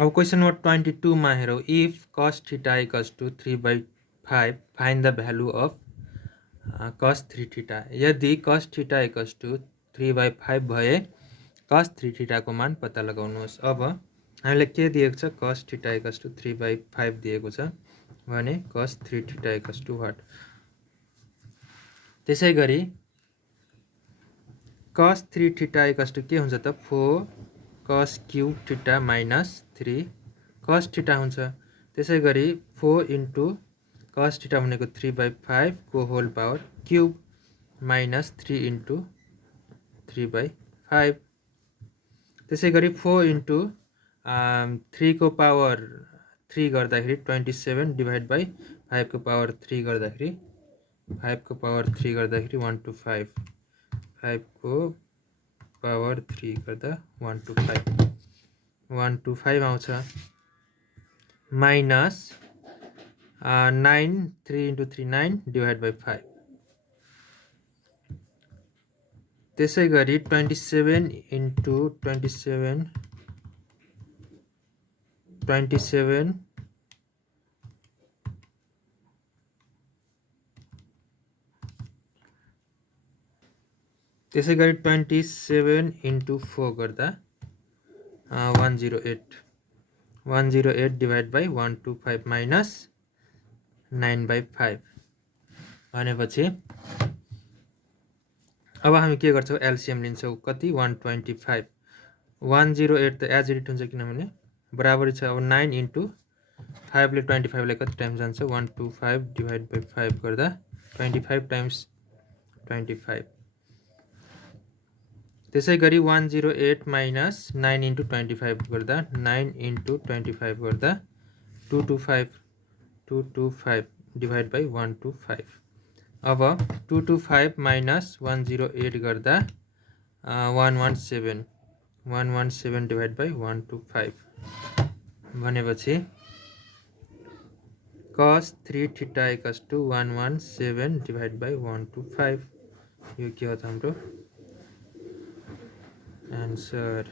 अब question number 22 मा हेरौँ, if cos theta equals to 3/5 find the value of cos 3 theta. यदि cos theta equals to 3/5 भए cos 3 थीटाको मान पत्ता लगाउनुहोस्। अब हामीलाई के दिएको छ, cos थीटा इक्वल्स टु 3/5 दिएको छ भने cos 3 theta equals to what. त्यसै गरी cos 3 थीटा इक्वल्स टु के हुन्छ त, 4 cos cube theta minus 3 cos theta हुन्छ। त्यसै गरी 4 इन्टु cos थीटा भनेको 3/5 को whole power cube minus 3 into 3/5। त्यसै गरी 4 इन्टु 3 को पावर 3 गर्दाखेरि 27 डिभाइड बाई 5 को पावर 3 गर्दाखेरि 5 को पावर 3 गर्दाखेरि 1 to 5, 5 को पावर 3 गर्दा 1 to 5, 1 to 5 आउँछ। Minus 9, 3 into 3 9 divide by 5। त्यसै गरी 27 इन्टु 27 त्यसै गरी 27 इन्टु 4 गर्दा 108, 108 डिभाइड बाई 1 to 5 माइनस 9/5 भनेपछि अब हामी के गर्छौँ, एलसिएम लिन्छौँ। कति, 125। 108 त एज इट हुन्छ किनभने बराबरी छ। अब 9 इन्टु 5 ले 25 लाई कति टाइम्स जान्छ, 125 डिभाइड बाई 5 गर्दा 25 टाइम्स 25। त्यसै गरी 108 माइनस 9 इन्टु 25 गर्दा 9 इन्टु 25 गर्दा 225, 225 डिभाइड बाई 125। अब 225 माइनस 108 गर्दा 117, 117 डिभाइड बाई 125 भनेपछि cos 3 theta equals to 117 divide by 125। यो के हो त हाम्रो आन्सर।